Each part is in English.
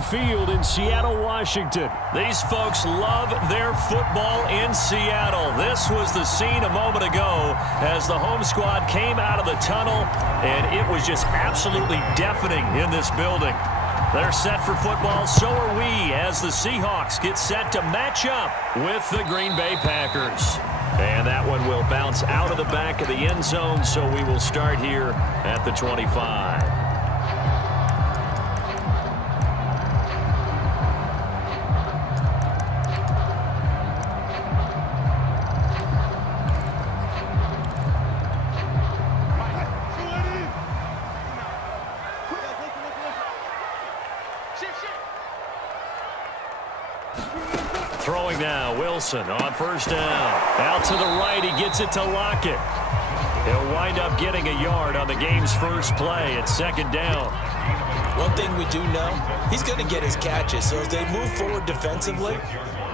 Field in Seattle, Washington. These folks love their football in Seattle. This was the scene a moment ago as the home squad came out of the tunnel, and it was just absolutely deafening in this building. They're set for football, so are we, as the Seahawks get set to match up with the Green Bay Packers. And that one will bounce out of the back of the end zone, so we will start here at the 25. Throwing now, Wilson on first down. Out to the right, he gets it to Lockett. He'll wind up getting a yard on the game's first play at second down. One thing we do know, he's going to get his catches. So as they move forward defensively,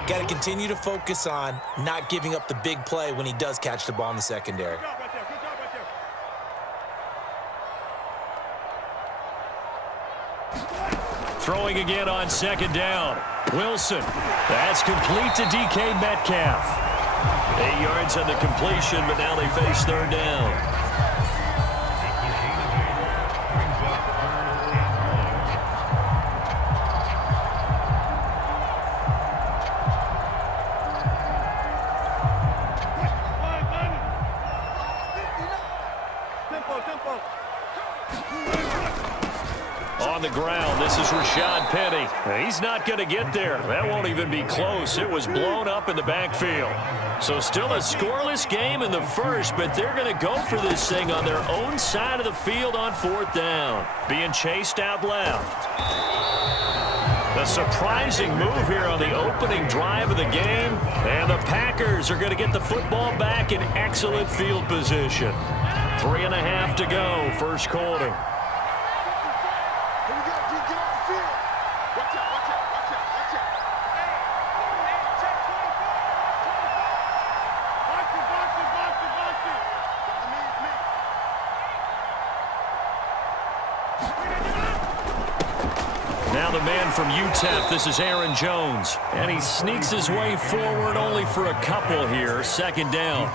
got to continue to focus on not giving up the big play when he does catch the ball in the secondary. Throwing again on second down. Wilson. That's complete to DK Metcalf. 8 yards on the completion, but now they face third down. On the ground, this is Rashad Penny. He's not going to get there. That won't even be close. It was blown up in the backfield. So still a scoreless game in the first, but they're going to go for this thing on their own side of the field on fourth down. Being chased out left. A surprising move here on the opening drive of the game. And the Packers are going to get the football back in excellent field position. 3.5 to go, first quarter. Now the man from UTEP, this is Aaron Jones. And he sneaks his way forward only for a couple here. Second down.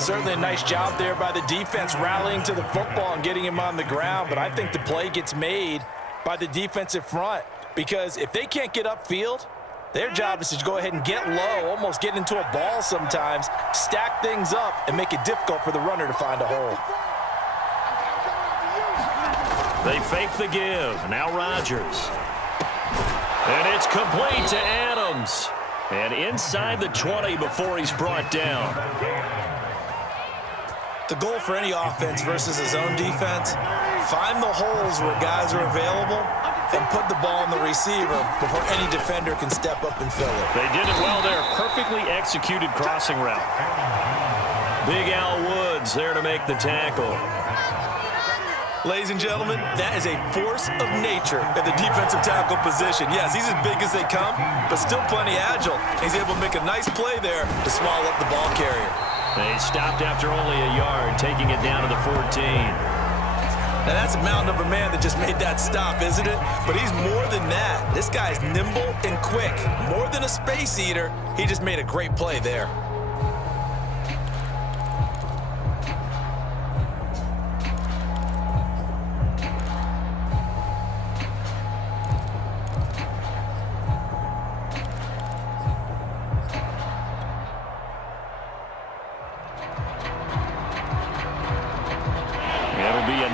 Certainly a nice job there by the defense rallying to the football and getting him on the ground. But I think the play gets made by the defensive front. Because if they can't get upfield, their job is to go ahead and get low, almost get into a ball sometimes, stack things up, and make it difficult for the runner to find a hole. They fake the give. Now Rodgers. And it's complete to Adams. And inside the 20 before he's brought down. The goal for any offense versus his own defense, find the holes where guys are available and put the ball on the receiver before any defender can step up and fill it. They did it well there. Perfectly executed crossing route. Big Al Woods there to make the tackle. Ladies and gentlemen, that is a force of nature at the defensive tackle position. Yes, he's as big as they come, but still plenty agile. He's able to make a nice play there to swallow up the ball carrier. They stopped after only a yard, taking it down to the 14. Now that's a mountain of a man that just made that stop, isn't it? But he's more than that. This guy's nimble and quick. More than a space eater, he just made a great play there.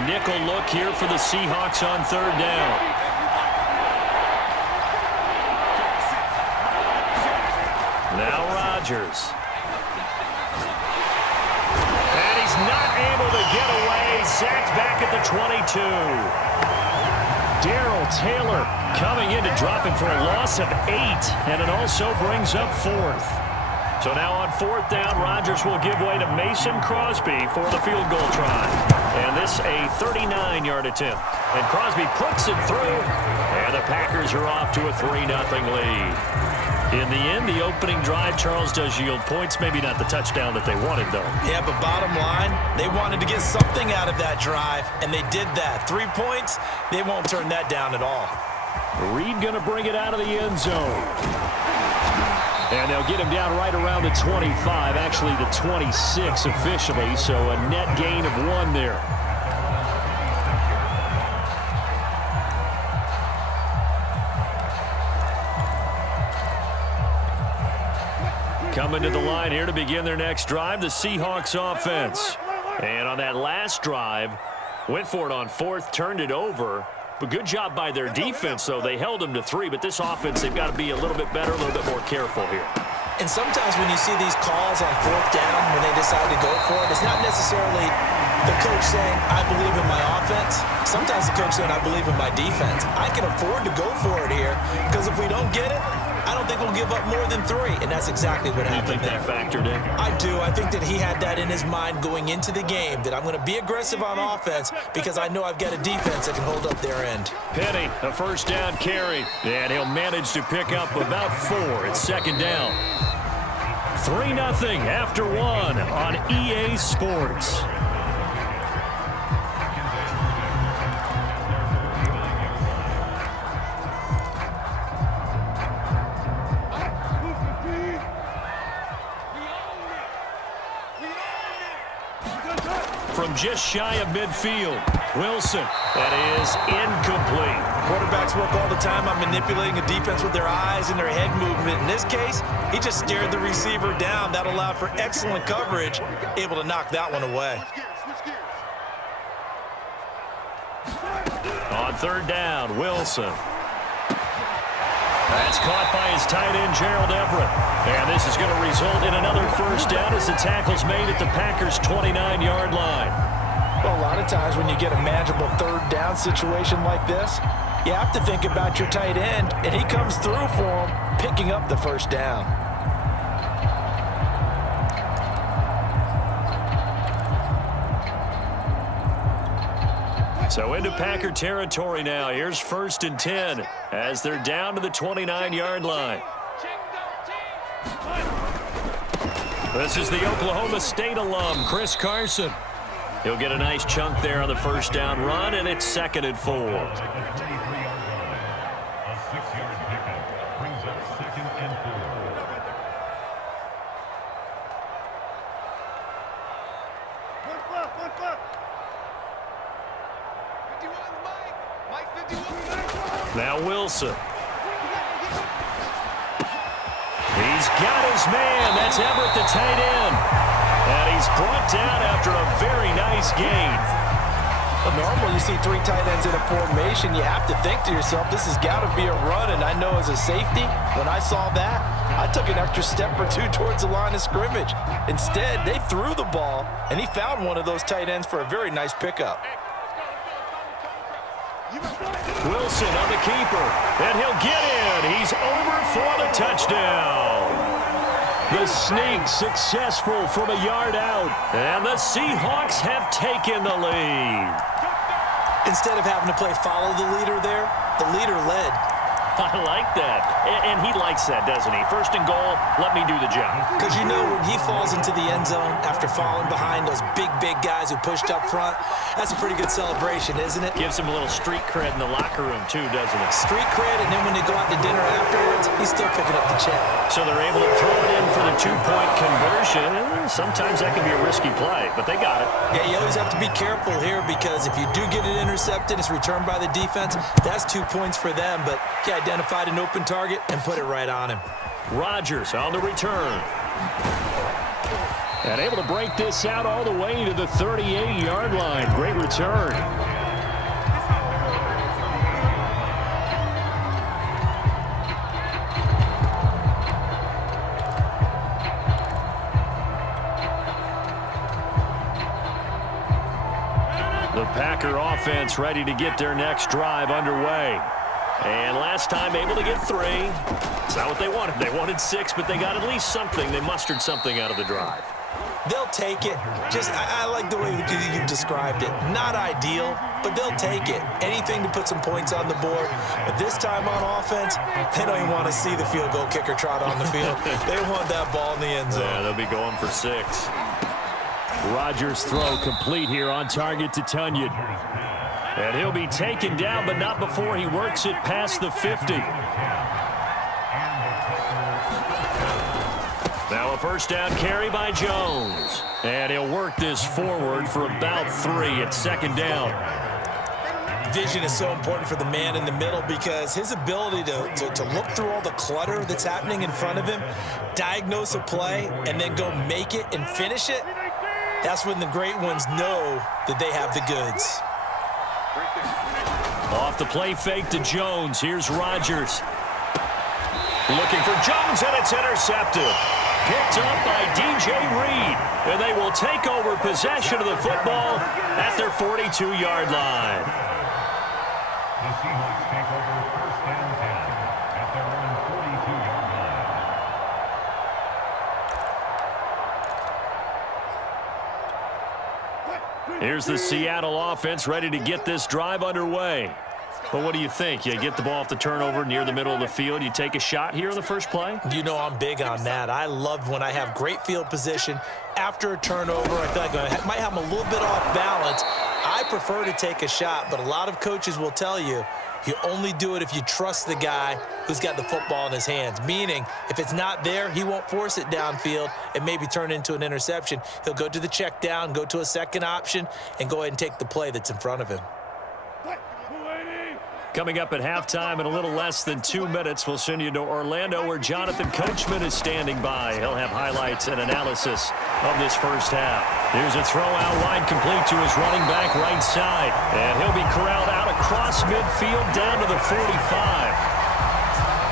Nickel look here for the Seahawks on third down. Now Rodgers. And he's not able to get away. Sacked back at the 22. Darrell Taylor coming in to drop him for a loss of 8. And it also brings up fourth. So now on fourth down, Rodgers will give way to Mason Crosby for the field goal try. And this a 39-yard attempt. And Crosby puts it through. And the Packers are off to a 3-0 lead. In the end, the opening drive, Charles, does yield points. Maybe not the touchdown that they wanted, though. Yeah, but bottom line, they wanted to get something out of that drive, and they did that. 3 points, they won't turn that down at all. Reed going to bring it out of the end zone. And they'll get him down right around the 25, actually the 26 officially, so a net gain of 1 there. Coming to the line here to begin their next drive, the Seahawks offense. And on that last drive, went for it on 4th, turned it over. But good job by their defense, though. They held them to 3, but this offense, they've got to be a little bit better, a little bit more careful here. And sometimes when you see these calls on 4th down, when they decide to go for it, it's not necessarily the coach saying, I believe in my offense. Sometimes the coach saying, I believe in my defense. I can afford to go for it here, because if we don't get it, I don't think we'll give up more than 3, and that's exactly what happened there. You think that factored in? I do. I think that he had that in his mind going into the game, that I'm going to be aggressive on offense because I know I've got a defense that can hold up their end. Penny, a first down carry, and he'll manage to pick up about 4. It's 2nd down. 3-0 after 1 on EA Sports. From just shy of midfield, Wilson. That is incomplete. Quarterbacks work all the time on manipulating a defense with their eyes and their head movement. In this case, he just stared the receiver down. That allowed for excellent coverage, able to knock that one away. On 3rd down, Wilson. That's caught by his tight end, Gerald Everett. And this is going to result in another first down as the tackle's made at the Packers' 29-yard line. Well, a lot of times when you get a manageable 3rd down situation like this, you have to think about your tight end, and he comes through for him, picking up the first down. So into Packer territory now. Here's 1st and 10 as they're down to the 29-yard line. This is the Oklahoma State alum, Chris Carson. He'll get a nice chunk there on the first down run, and it's 2nd and 4. A 6-yard pickup brings up 2nd and 4. Now Wilson. He's got his man. That's Everett, the tight end. And he's brought down after a very nice gain. But normally you see 3 tight ends in a formation, you have to think to yourself, this has got to be a run. And I know as a safety, when I saw that, I took an extra step or 2 towards the line of scrimmage. Instead, they threw the ball, and he found one of those tight ends for a very nice pickup. Wilson on the keeper, and he'll get in. He's over for the touchdown. The sneak successful from a yard out, and the Seahawks have taken the lead. Instead of having to play follow the leader there, the leader led. I like that. And he likes that, doesn't he? 1st and goal, let me do the job. Because you know when he falls into the end zone after falling behind those big guys who pushed up front, that's a pretty good celebration, isn't it? Gives him a little street cred in the locker room, too, doesn't it? Street cred, and then when they go out to dinner afterwards, he's still picking up the check. So they're able to throw it in for the 2-point conversion. Sometimes that can be a risky play, but they got it. Yeah, you always have to be careful here because if you do get it intercepted, it's returned by the defense, that's 2 points for them, but he identified an open target and put it right on him. Rodgers on the return. And able to break this out all the way to the 38-yard line. Great return. The Packer offense ready to get their next drive underway. And last time able to get 3. It's not what they wanted. They wanted 6, but they got at least something. They mustered something out of the drive. They'll take it. I like the way you described it. Not ideal, but they'll take it. Anything to put some points on the board. But this time on offense, they don't even want to see the field goal kicker trot on the field. They want that ball in the end zone. Yeah, they'll be going for 6. Rodgers' throw complete here on target to Tunyon. And he'll be taken down, but not before he works it past the 50. Now a first down carry by Jones. And he'll work this forward for about 3 at second down. Vision is so important for the man in the middle because his ability to look through all the clutter that's happening in front of him, diagnose a play, and then go make it and finish it, that's when the great ones know that they have the goods. Off the play fake to Jones. Here's Rodgers. Looking for Jones, and it's intercepted. Picked up by DJ Reed. And they will take over possession of the football at their 42-yard line. The Seahawks take over first and 10 at their own 42-yard line. Here's the Seattle offense ready to get this drive underway. But what do you think? You get the ball off the turnover near the middle of the field. You take a shot here on the first play? You know I'm big on that. I love when I have great field position. After a turnover, I feel like I might have them a little bit off balance. I prefer to take a shot, but a lot of coaches will tell you, you only do it if you trust the guy who's got the football in his hands. Meaning, if it's not there, he won't force it downfield and maybe turn it into an interception. He'll go to the check down, go to a second option, and go ahead and take the play that's in front of him. Coming up at halftime in a little less than 2 minutes, we'll send you to Orlando where Jonathan Coachman is standing by. He'll have highlights and analysis of this first half. Here's a throw out wide complete to his running back right side. And he'll be corralled out across midfield down to the 45.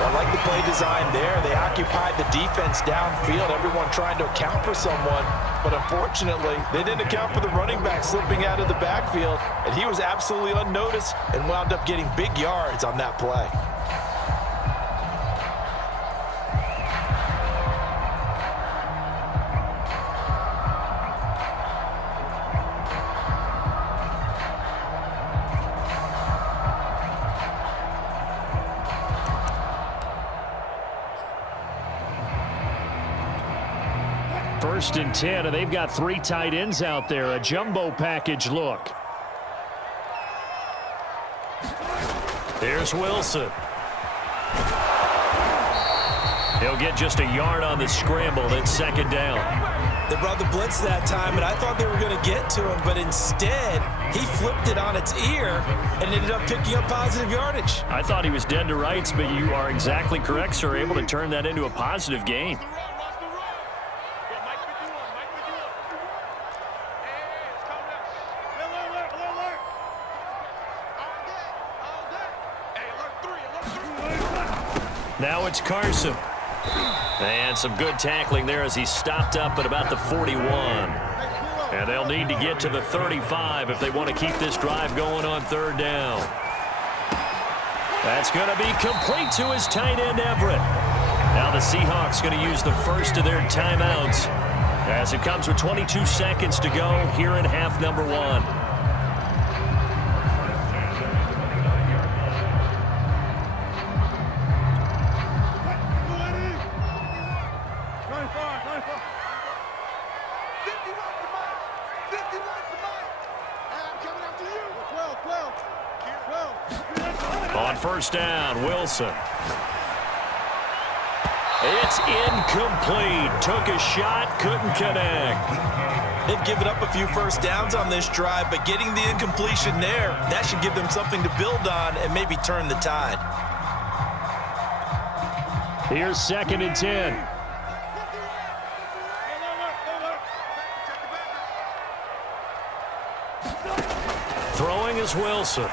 I like the play design there. They occupied the defense downfield, everyone trying to account for someone. But unfortunately, they didn't account for the running back slipping out of the backfield, and he was absolutely unnoticed and wound up getting big yards on that play. First and 10, and they've got 3 tight ends out there. A jumbo package look. Here's Wilson. He'll get just a yard on the scramble. It's second down. They brought the blitz that time, and I thought they were going to get to him, but instead, he flipped it on its ear and ended up picking up positive yardage. I thought he was dead to rights, but you are exactly correct, sir. Able to turn that into a positive gain. Now it's Carson. And some good tackling there as he stopped up at about the 41. And they'll need to get to the 35 if they want to keep this drive going on third down. That's going to be complete to his tight end, Everett. Now the Seahawks going to use the first of their timeouts as it comes with 22 seconds to go here in half number 1. On first down, Wilson. It's incomplete. Took a shot, couldn't connect. They've given up a few first downs on this drive, but getting the incompletion there, that should give them something to build on and maybe turn the tide. Here's second and 10. Throwing is Wilson.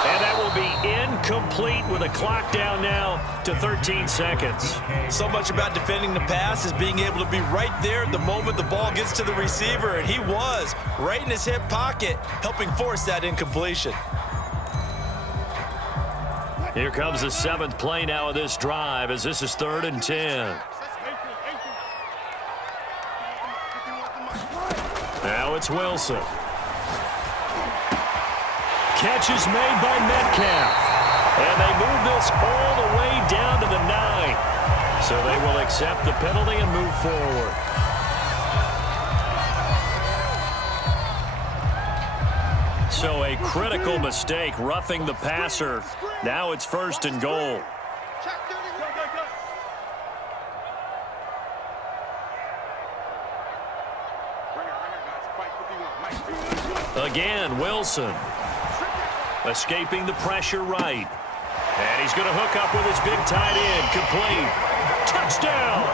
And that will be incomplete with a clock down now to 13 seconds. So much about defending the pass is being able to be right there at the moment the ball gets to the receiver, and he was right in his hip pocket, helping force that incompletion. Here comes the 7th play now of this drive as this is 3rd and 10. Now it's Wilson. Catch is made by Metcalf. And they move this all the way down to the 9. So they will accept the penalty and move forward. So a critical mistake, roughing the passer. Now it's 1st and goal. Again, Wilson. Escaping the pressure right. And he's going to hook up with his big tight end. Complete. Touchdown!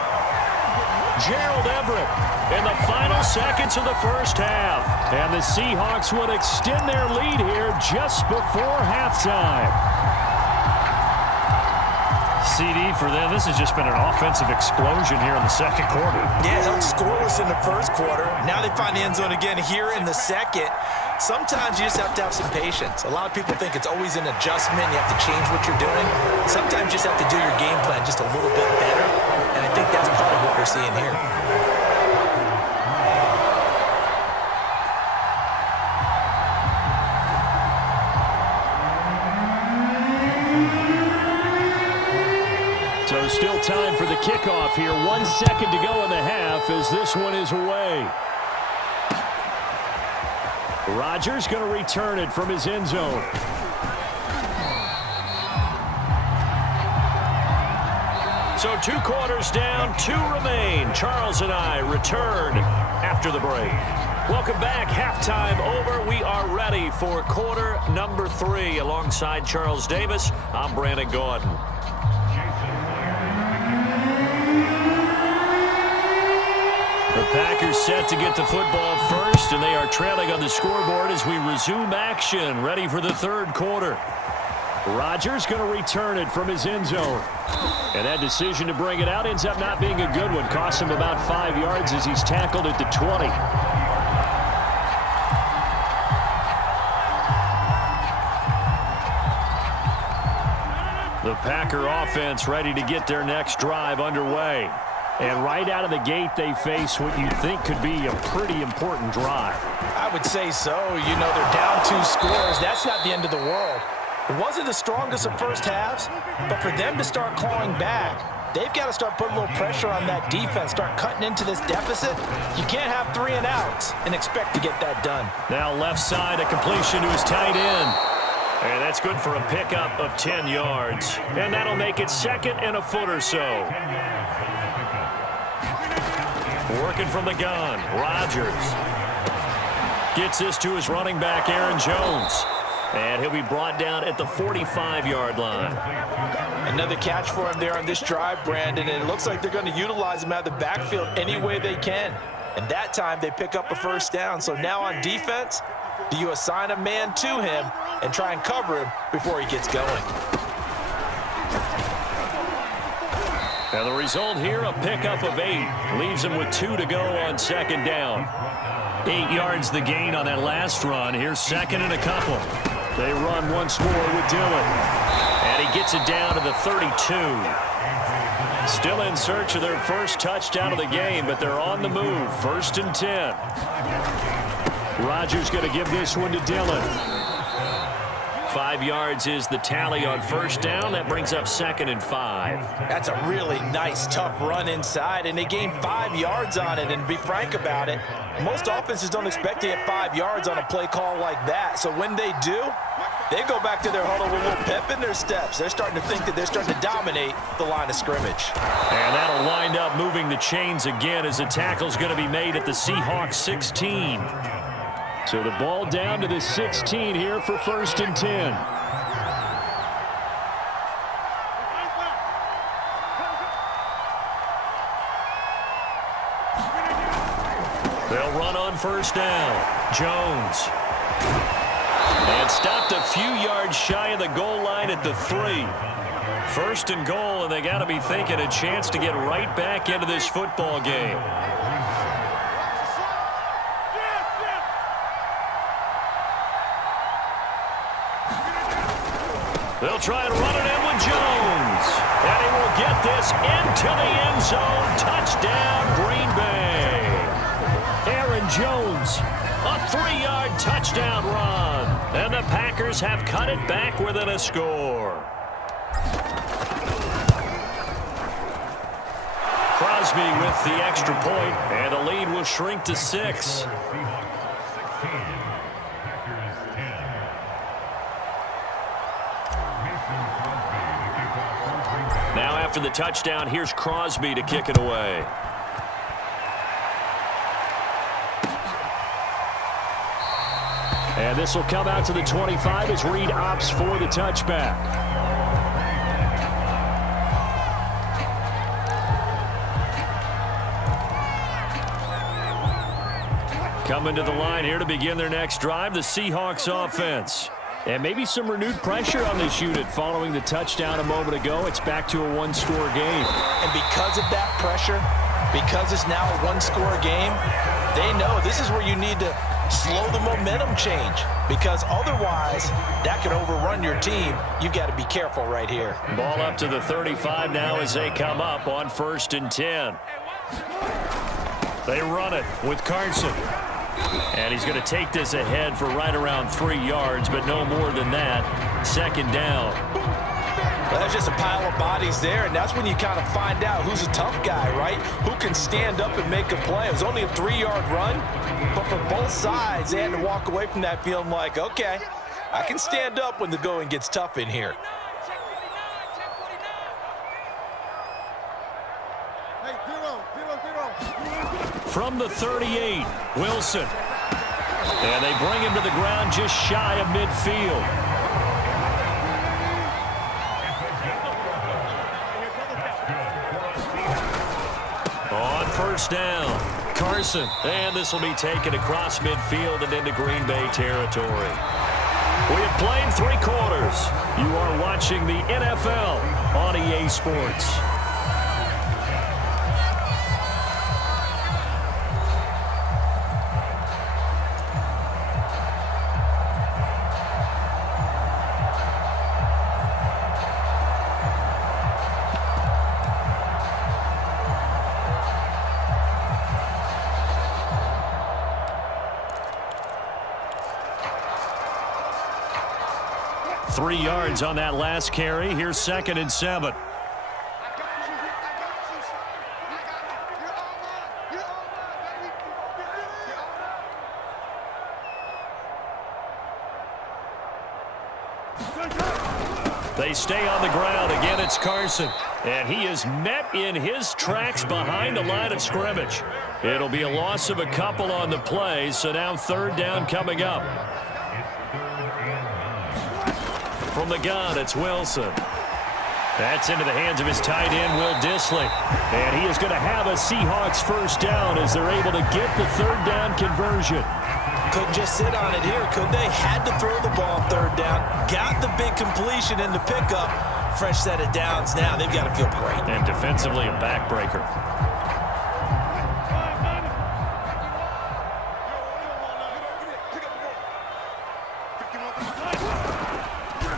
Gerald Everett in the final seconds of the first half. And the Seahawks would extend their lead here just before halftime. CD for them. This has just been an offensive explosion here in the second quarter. Yeah, held scoreless in the first quarter. Now they find the end zone again here in the second. Sometimes you just have to have some patience. A lot of people think it's always an adjustment. You have to change what you're doing. Sometimes you just have to do your game plan just a little bit better. And I think that's part of what we're seeing here. So still time for the kickoff here. 1 second to go in the half as this one is away. Rodgers going to return it from his end zone. So 2 quarters down, 2 remain. Charles and I return after the break. Welcome back. Halftime over. We are ready for quarter number 3. Alongside Charles Davis, I'm Brandon Gordon. The Packers set to get the football first, and they are trailing on the scoreboard as we resume action, ready for the third quarter. Rodgers going to return it from his end zone. And that decision to bring it out ends up not being a good one. Costs him about 5 yards as he's tackled at the 20. The Packer offense ready to get their next drive underway. And right out of the gate, they face what you think could be a pretty important drive. I would say so. You know, they're down 2 scores. That's not the end of the world. It wasn't the strongest of first halves, but for them to start clawing back, they've got to start putting a little pressure on that defense, start cutting into this deficit. You can't have 3 and outs and expect to get that done. Now left side, a completion to his tight end. And that's good for a pickup of 10 yards. And that'll make it 2nd and a foot or so. Working from the gun, Rodgers gets this to his running back, Aaron Jones. And he'll be brought down at the 45-yard line. Another catch for him there on this drive, Brandon, and it looks like they're going to utilize him out of the backfield any way they can. And that time they pick up a first down. So now on defense, do you assign a man to him and try and cover him before he gets going? And the result here, a pickup of 8. Leaves him with 2 to go on 2nd down. 8 yards the gain on that last run. Here's 2nd and a couple. They run once more with Dillon. And he gets it down to the 32. Still in search of their first touchdown of the game, but they're on the move. 1st and 10. Rodgers going to give this one to Dillon. 5 yards is the tally on 1st down. That brings up 2nd and 5. That's a really nice, tough run inside, and they gained 5 yards on it. And to be frank about it, most offenses don't expect to get 5 yards on a play call like that. So when they do, they go back to their huddle with a little pep in their steps. They're starting to think that they're starting to dominate the line of scrimmage. And that'll wind up moving the chains again as the tackle's going to be made at the Seahawks 16. So the ball down to the 16 here for 1st and 10. They'll run on 1st down. Jones. And stopped a few yards shy of the goal line at the 3. 1st and goal, and they got to be thinking a chance to get right back into this football game. They'll try and run it in with Jones. And he will get this into the end zone. Touchdown, Green Bay. Aaron Jones, a 3-yard touchdown run. And the Packers have cut it back within a score. Crosby with the extra point, and the lead will shrink to 6. Packers 10. Now after the touchdown, here's Crosby to kick it away. And this will come out to the 25 as Reed opts for the touchback. Coming to the line here to begin their next drive, the Seahawks offense. And maybe some renewed pressure on this unit following the touchdown a moment ago. It's back to a one-score game. And because of that pressure, because it's now a one-score game, they know this is where you need to slow the momentum change, because otherwise that could overrun your team. You've got to be careful right here. Ball up to the 35 now as they come up on 1st and 10. They run it with Carson. And he's going to take this ahead for right around 3 yards, but no more than that. 2nd down. Well, there's just a pile of bodies there, and that's when you kind of find out who's a tough guy, right? Who can stand up and make a play. It was only a 3-yard run, but for both sides, they had to walk away from that feeling like, okay, I can stand up when the going gets tough in here. From the 38, Wilson. And they bring him to the ground just shy of midfield. On 1st down, Carson. And this will be taken across midfield and into Green Bay territory. We have played 3 quarters. You are watching the NFL on EA Sports. Three yards on that last carry. Here's 2nd and 7. They stay on the ground. Again, it's Carson. And he is met in his tracks behind the line of scrimmage. It'll be a loss of a couple on the play, so now 3rd down coming up. From the gun, it's Wilson. That's into the hands of his tight end, Will Dissly. And he is going to have a Seahawks 1st down as they're able to get the 3rd down conversion. Couldn't just sit on it here, could they? Had to throw the ball on 3rd down. Got the big completion in the pickup. Fresh set of downs now. They've got to feel great. And defensively, a backbreaker.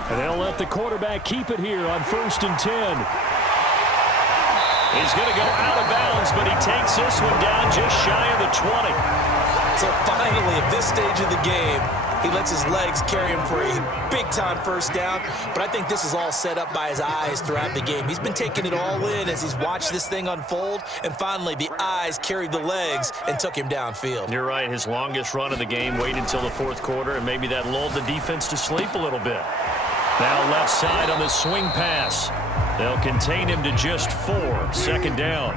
And they'll let the quarterback keep it here on 1st and 10. He's going to go out of bounds, but he takes this one down just shy of the 20. So finally, at this stage of the game, he lets his legs carry him for a big-time 1st down. But I think this is all set up by his eyes throughout the game. He's been taking it all in as he's watched this thing unfold. And finally, the eyes carried the legs and took him downfield. You're right. His longest run of the game waited until the 4th quarter, and maybe that lulled the defense to sleep a little bit. Now left side on the swing pass. They'll contain him to just 4. 2nd down.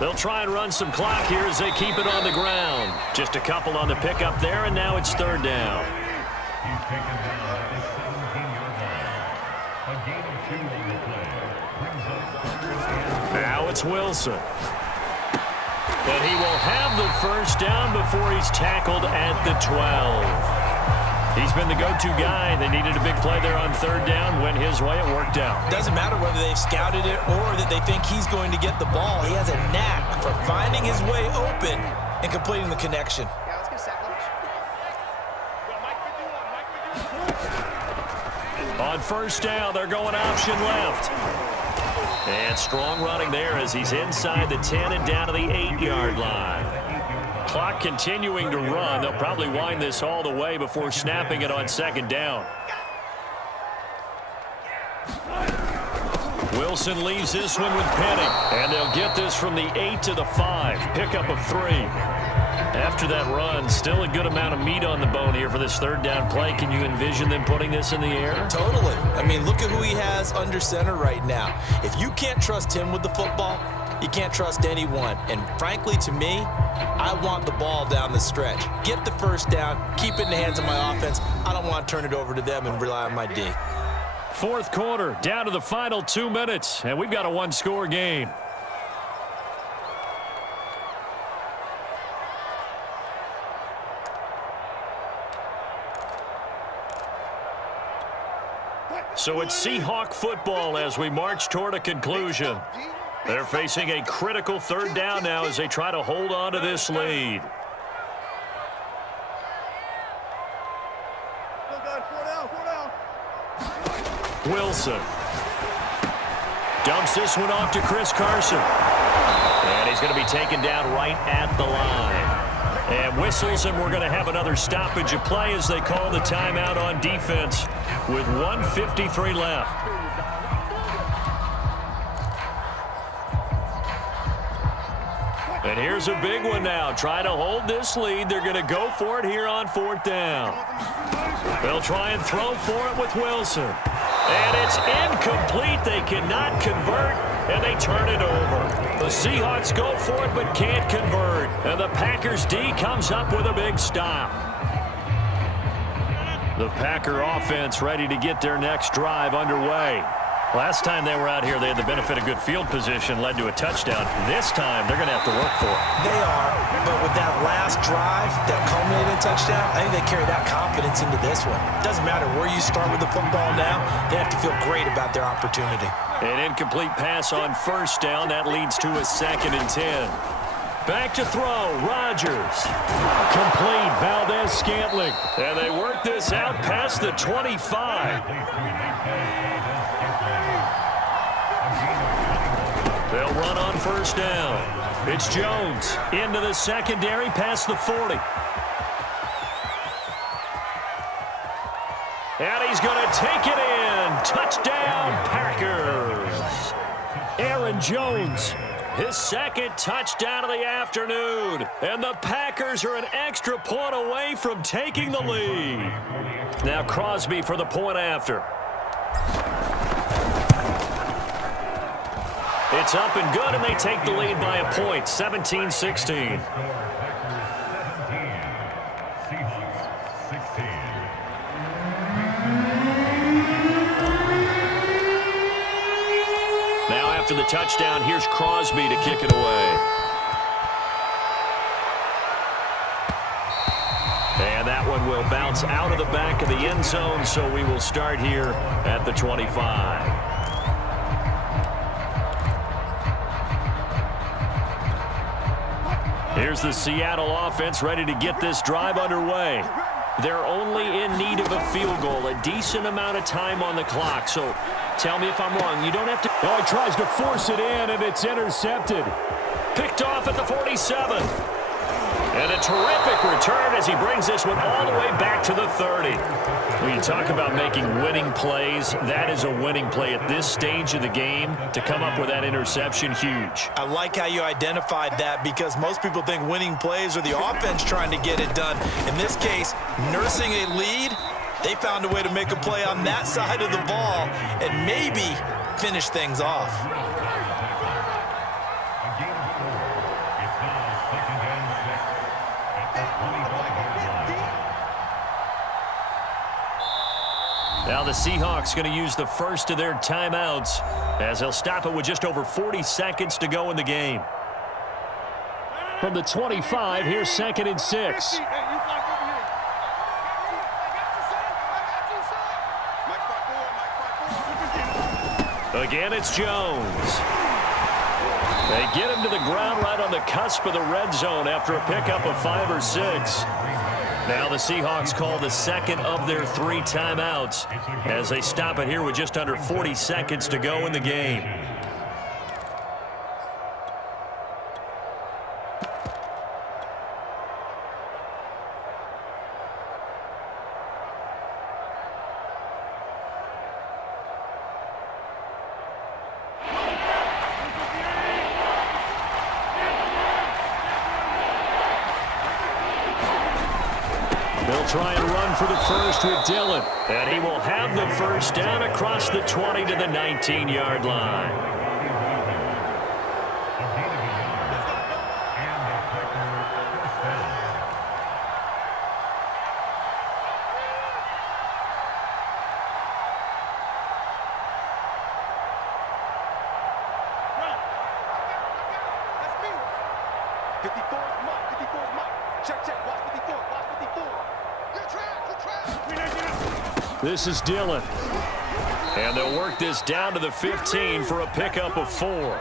They'll try and run some clock here as they keep it on the ground. Just a couple on the pickup there, and now it's 3rd down. He's taken down at the 17-yard line. A gain of 2 on the play. Brings up 3rd and Now it's Wilson. And he will have the 1st down before he's tackled at the 12. He's been the go-to guy. They needed a big play there on 3rd down. Went his way. It worked out. Doesn't matter whether they've scouted it or that they think he's going to get the ball. He has a knack for finding his way open and completing the connection. On 1st down, they're going option left. And strong running there as he's inside the 10 and down to the 8-yard line. Clock continuing to run. They'll probably wind this all the way before snapping it on 2nd down. Wilson leaves this one with Penny. And they'll get this from the 8 to the 5. Pickup of 3. After that run, still a good amount of meat on the bone here for this third down play. Can you envision them putting this in the air? Totally. I mean, look at who he has under center right now. If you can't trust him with the football, you can't trust anyone. And frankly, to me, I want the ball down the stretch. Get the first down, keep it in the hands of my offense. I don't want to turn it over to them and rely on my D. Fourth quarter, down to the final 2 minutes, and we've got a one-score game. So it's Seahawk football as we march toward a conclusion. They're facing a critical third down now as they try to hold on to this lead. Wilson dumps this one off to Chris Carson. And he's going to be taken down right at the line. And whistles, and we're going to have another stoppage of play as they call the timeout on defense with 1:53 left. And here's a big one now. Try to hold this lead. They're going to go for it here on fourth down. They'll try and throw for it with Wilson. And it's incomplete. They cannot convert, and they turn it over. The Seahawks go for it but can't convert. And the Packers D comes up with a big stop. The Packer offense ready to get their next drive underway. Last time they were out here, they had the benefit of good field position, led to a touchdown. This time, they're going to have to work for it. They are, but with that last drive that culminated in a touchdown, I think they carry that confidence into this one. Doesn't matter where you start with the football now, they have to feel great about their opportunity. An incomplete pass on first down. That leads to a 2nd and 10. Back to throw, Rodgers. Complete, Valdez-Scantling. And they work this out past the 25. They'll run on first down. It's Jones into the secondary past the 40. And he's going to take it in. Touchdown, Packers. Aaron Jones, his 2nd touchdown of the afternoon. And the Packers are an extra point away from taking the lead. Now Crosby for the point after. It's up and good, and they take the lead by a point, 17-16. Now after the touchdown, here's Crosby to kick it away. And that one will bounce out of the back of the end zone, so we will start here at the 25. Here's the Seattle offense ready to get this drive underway. They're only in need of a field goal, a decent amount of time on the clock. So tell me if I'm wrong. You don't have to. Oh, he tries to force it in, and it's intercepted. Picked off at the 47. And a terrific return as he brings this one all the way back to the 30. When you talk about making winning plays, that is a winning play at this stage of the game. To come up with that interception, huge. I like how you identified that because most people think winning plays are the offense trying to get it done. In this case, nursing a lead, they found a way to make a play on that side of the ball and maybe finish things off. Now the Seahawks going to use the first of their timeouts as they'll stop it with just over 40 seconds to go in the game. From the 25, here's 2nd and 6. Again, it's Jones. They get him to the ground right on the cusp of the red zone after a pickup of 5 or 6. Now the Seahawks call the 2nd of their 3 timeouts as they stop it here with just under 40 seconds to go in the game. try and run for the first with Dillon. And he will have the first down across the 20 to the 19-yard line. This is Dillon. And they'll work this down to the 15 for a pickup of 4.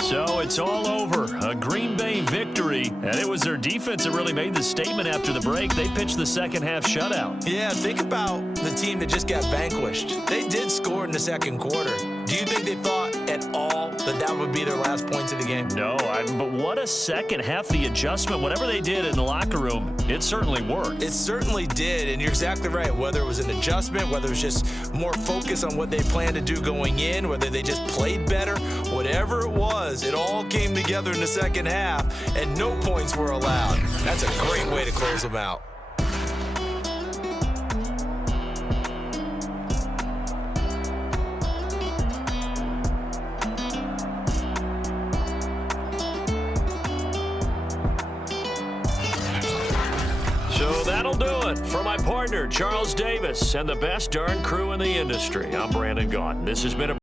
So it's all over. A Green Bay victory. And it was their defense that really made the statement after the break. They pitched the second half shutout. Yeah, think about the team that just got vanquished. They did score in the second quarter. Do you think they thought at all that that would be their last points of the game? No, but what a second half. The adjustment, whatever they did in the locker room, it certainly worked. It certainly did, and you're exactly right. Whether it was an adjustment, whether it was just more focus on what they planned to do going in, whether they just played better, whatever it was, it all came together in the second half, and no points were allowed. That's a great way to close them out. So that'll do it. For my partner, Charles Davis, and the best darn crew in the industry, I'm Brandon Gaudin. This has been a